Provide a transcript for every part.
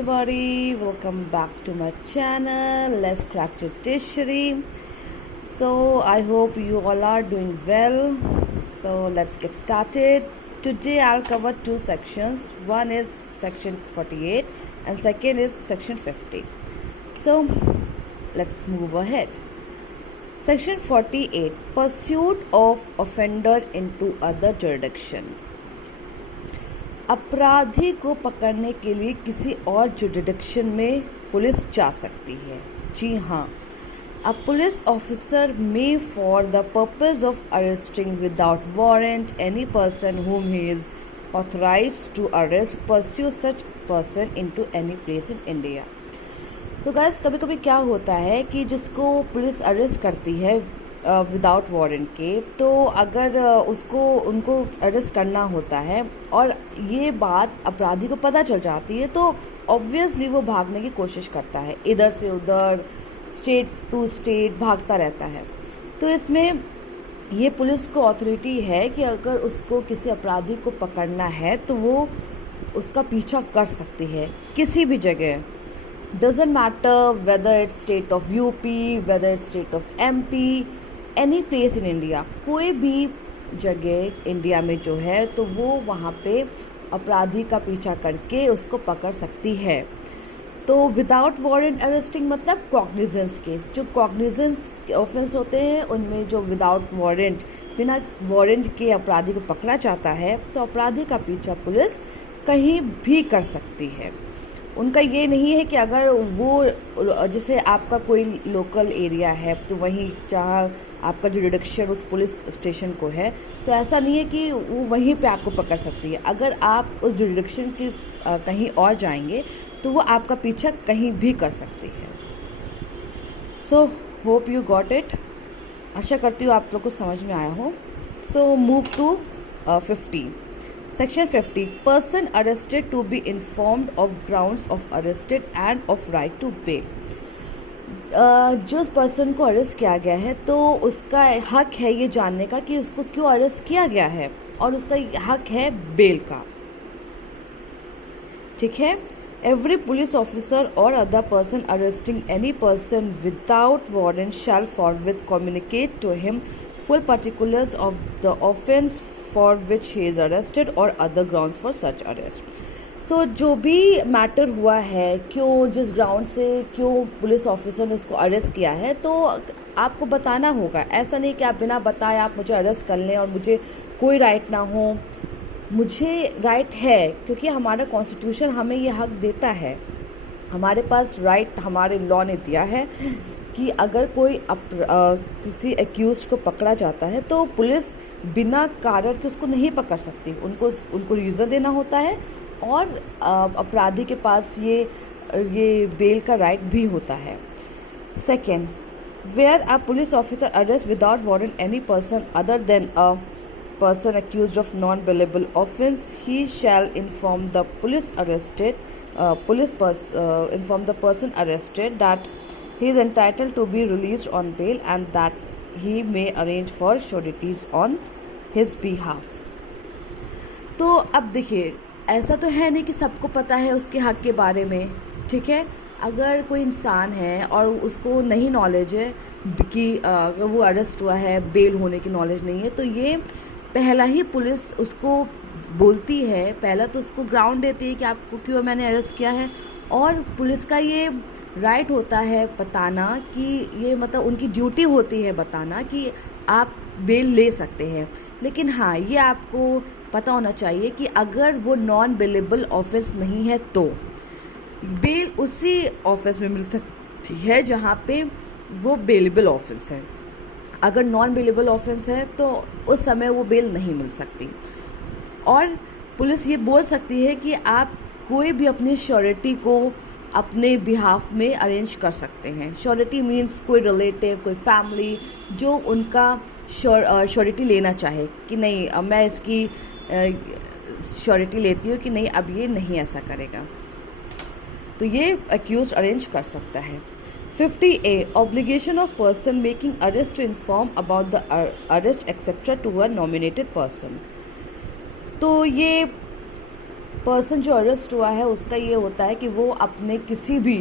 everybody, welcome back to my channel. Let's crack judiciary. So I hope you all are doing well. So let's get started. Today I'll cover two sections. One is section 48 and second is section 50. So let's move ahead. Section 48, pursuit of offender into other jurisdiction. अपराधी को पकड़ने के लिए किसी और jurisdiction में police जा सकती है. जी हाँ, अ police officer may for the purpose of arresting without warrant any person whom he is authorized to arrest pursue such person into any place in India. तो गाइस, कभी कभी क्या होता है कि जिसको पुलिस अरेस्ट करती है विदाउट वारंट के, तो अगर उनको अरेस्ट करना होता है और ये बात अपराधी को पता चल जाती है, तो ऑब्वियसली वो भागने की कोशिश करता है, इधर से उधर, स्टेट टू स्टेट भागता रहता है. तो इसमें ये पुलिस को अथॉरिटी है कि अगर उसको किसी अपराधी को पकड़ना है तो वो उसका पीछा कर सकती है किसी भी जगह. Doesn't matter whether it's state of UP, whether it's state of MP, any place in India. कोई भी जगह इंडिया में जो है तो वो वहाँ पे अपराधी का पीछा करके उसको पकड़ सकती है. तो विदाउट वारंट अरेस्टिंग मतलब कॉग्निजेंस केस. जो कॉग्निजेंस ऑफेंस होते हैं उनमें जो विदाउट वारंट, बिना वारंट के अपराधी को पकड़ा जाता है, तो अपराधी का पीछा पुलिस कहीं भी कर सकती है. उनका ये नहीं है कि अगर वो, जैसे आपका कोई लोकल एरिया है तो वहीं जहाँ आपका जो जुरिडिक्शन उस पुलिस स्टेशन को है, तो ऐसा नहीं है कि वो वहीं पे आपको पकड़ सकती है. अगर आप उस जुरिडिक्शन की कहीं और जाएंगे तो वो आपका पीछा कहीं भी कर सकती है. So hope you got it. आशा करती हूँ आप लोग को समझ में आया हो. So move to 50. Section 50, person arrested to be informed of grounds of arrested and of right to bail. जो पर्सन को अरेस्ट किया गया है तो उसका हक है ये जानने का कि उसको क्यों अरेस्ट किया गया है, और उसका हक है बेल का. ठीक है. एवरी पुलिस ऑफिसर और other person arresting any person without warrant shall forthwith communicate to him full particulars of the offense for which he is arrested or other grounds for such arrest. So जो भी matter हुआ है, क्यों, जिस ground से क्यों police officer ने उसको अरेस्ट किया है, तो आपको बताना होगा. ऐसा नहीं कि आप बिना बताए आप मुझे अरेस्ट कर लें और मुझे कोई राइट ना हो. मुझे राइट है क्योंकि हमारा कॉन्स्टिट्यूशन हमें ये हक देता है. हमारे पास राइट हमारे लॉ ने दिया है कि अगर कोई किसी एक्यूज को पकड़ा जाता है तो पुलिस बिना कारण के उसको नहीं पकड़ सकती. उनको रीज़न देना होता है और अपराधी के पास ये बेल का राइट भी होता है. Second, where a police officer arrest without warrant any person other than a person accused of non-bailable offence, he shall inform the inform the person arrested that he is entitled to be released on bail and that he may arrange for sureties on his behalf. तो अब देखिए, ऐसा तो है नहीं कि सबको पता है उसके हक के बारे में. ठीक है. अगर कोई इंसान है और उसको नहीं नॉलेज है कि अगर वो अरेस्ट हुआ है, बेल होने की नॉलेज नहीं है, तो ये पहला ही पुलिस उसको बोलती है, पहला तो उसको ग्राउंड देती है कि आपको क्यों मैंने अरेस्ट किया है, और पुलिस का ये राइट होता है बताना कि ये, मतलब उनकी ड्यूटी होती है बताना कि आप बेल ले सकते हैं. लेकिन हाँ, ये आपको पता होना चाहिए कि अगर वो नॉन बेलेबल ऑफेंस नहीं है तो बेल उसी ऑफेंस में मिल सकती है जहाँ पे वो बेलेबल ऑफेंस है. अगर नॉन बेलेबल ऑफेंस है तो उस समय वो बेल नहीं मिल सकती. और पुलिस ये बोल सकती है कि आप कोई भी अपनी श्योरिटी को अपने बिहाफ में अरेंज कर सकते हैं. श्योरिटी मीन्स कोई रिलेटिव, कोई फैमिली जो उनका श्योरिटी लेना चाहे कि नहीं, अब मैं इसकी श्योरिटी लेती हूँ कि नहीं, अब ये नहीं ऐसा करेगा, तो ये अक्यूज अरेंज कर सकता है. 50A, obligation of person making arrest to inform about the arrest etc. to a nominated person. तो ये पर्सन जो अरेस्ट हुआ है उसका ये होता है कि वो अपने किसी भी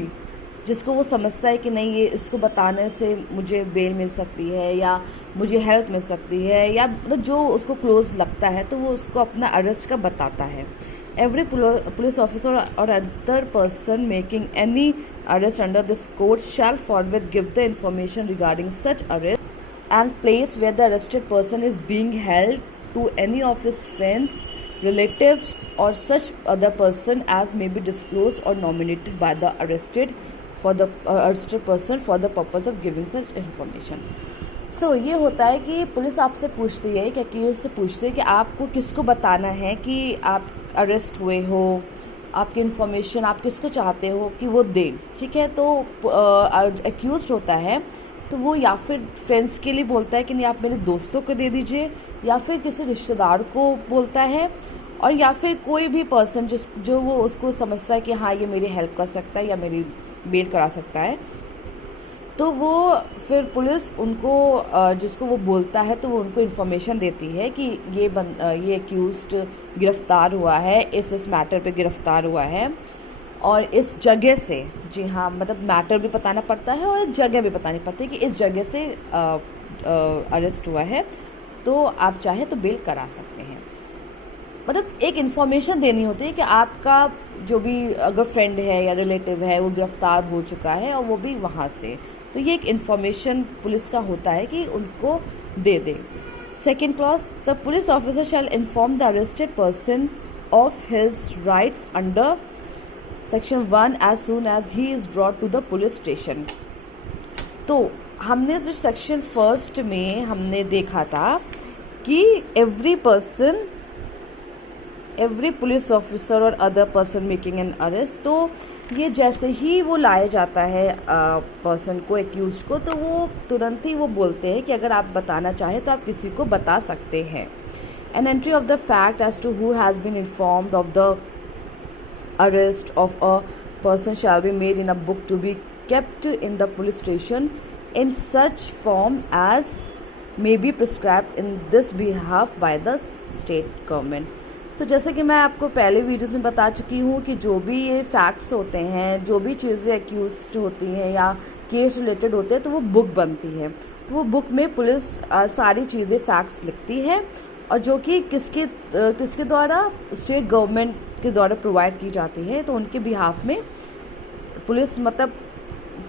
जिसको वो समझता है कि नहीं ये इसको बताने से मुझे बेल मिल सकती है या मुझे हेल्प मिल सकती है या मतलब जो उसको क्लोज लगता है तो वो उसको अपना अरेस्ट का बताता है. एवरी पुलिस ऑफिसर और other person making any arrest under this code shall forward give the information regarding such arrest and place where the arrested person is being held to any of his friends, relatives or such other person as may be disclosed or nominated by the arrested person for the purpose of giving such information. So ये होता है कि police आपसे पूछती है कि accused से पूछती है कि आपको किसको बताना है कि आप अरेस्ट हुए हो, आपकी इन्फॉर्मेशन आप किसको चाहते हो कि वो दे. ठीक है, तो एक्यूज होता है तो वो या फिर फ्रेंड्स के लिए बोलता है कि नहीं आप मेरे दोस्तों को दे दीजिए, या फिर किसी रिश्तेदार को बोलता है, और या फिर कोई भी पर्सन जो वो उसको समझता है कि हाँ ये मेरी हेल्प कर सकता है या मेरी बेल करा सकता है. तो वो फिर पुलिस उनको जिसको वो बोलता है तो वो उनको इन्फॉर्मेशन देती है कि ये एक्यूज्ड गिरफ़्तार हुआ है, इस मैटर पे गिरफ़्तार हुआ है और इस जगह से. जी हाँ, मतलब मैटर भी बताना पड़ता है और जगह भी बतानी पड़ती है कि इस जगह से अरेस्ट हुआ है, तो आप चाहे तो बेल करा सकते हैं. मतलब एक इन्फॉर्मेशन देनी होती है कि आपका जो भी अगर फ्रेंड है या रिलेटिव है वो गिरफ़्तार हो चुका है और वो भी वहाँ से, तो ये एक इन्फॉर्मेशन पुलिस का होता है कि उनको दे दे. Second clause, the police officer shall inform the arrested person of his rights under section 1 as soon as he is brought to the police station. तो हमने जो सेक्शन 1 में हमने देखा था कि एवरी पुलिस ऑफिसर और other person making an arrest, तो ये जैसे ही वो लाया जाता है पर्सन को, एक्यूज को, तो वो तुरंत ही वो बोलते हैं कि अगर आप बताना चाहें तो आप किसी को बता सकते हैं. An entry of the fact as to who has been informed of the arrest of a person shall be made in a book to be kept in the police station in such form as may be prescribed in this behalf by the state government. So जैसे कि मैं आपको पहले videos में बता चुकी हूँ कि जो भी ये फैक्ट्स होते हैं, जो भी चीज़ें एक्यूज्ड होती हैं या केस रिलेटेड होते हैं, तो वो बुक बनती है. तो वो बुक में पुलिस सारी चीज़ें फैक्ट्स लिखती है और जो कि किसके द्वारा, स्टेट गवर्नमेंट के द्वारा प्रोवाइड की जाती है. तो उनके बिहाफ में पुलिस मतलब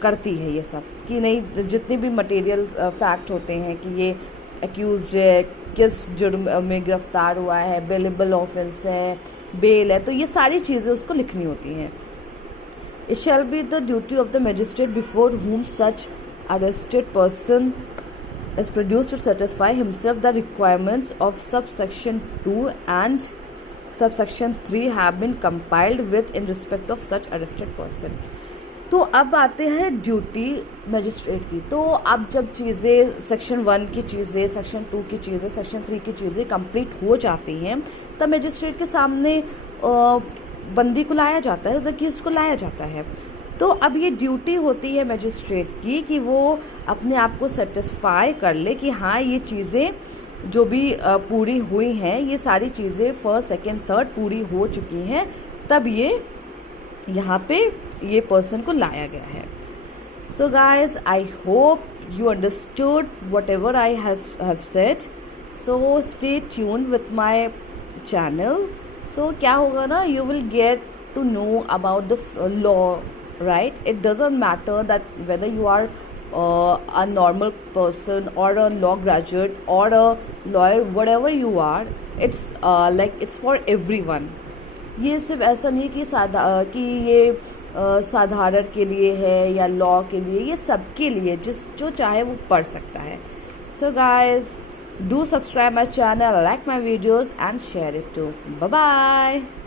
करती है ये सब कि नहीं, जितने भी मटेरियल फैक्ट होते हैं कि ये एक्यूज्ड है, किस जुर्म में गिरफ़्तार हुआ है, बेलेबल ऑफेंस है, बेल है, तो ये सारी चीज़ें उसको लिखनी होती हैं. It shall be the duty of the magistrate before whom such arrested person is produced to satisfy himself the requirements of subsection 2 and subsection 3 have been compiled with in respect of such arrested person. तो अब आते हैं duty magistrate की. तो अब जब चीज़ें section 1 की चीज़ें, सेक्शन 2 की चीज़ें, सेक्शन 3 की चीज़ें कंप्लीट हो जाती हैं, तब मजिस्ट्रेट के सामने बंदी को लाया जाता है, जबकि उसको लाया जाता है. तो अब ये ड्यूटी होती है मजिस्ट्रेट की कि वो अपने आप को सेटिस्फाई कर ले कि हाँ ये चीज़ें जो भी पूरी हुई हैं, ये सारी चीज़ें फर्स्ट, सेकंड, थर्ड पूरी हो चुकी हैं, तब ये यहाँ पे ये पर्सन को लाया गया है. So guys, I hope you understood whatever I have said. So stay tuned with my channel. So क्या होगा ना, you will get to know about the law, right? It doesn't matter that whether you are a normal person or a law graduate or a lawyer, whatever you are, it's like it's for everyone. ये सिर्फ ऐसा नहीं कि ये साधारण के लिए है या लॉ के लिए, ये सबके लिए, जो चाहे वो पढ़ सकता है. So guys, do subscribe my channel, like my videos and share it too. Bye bye.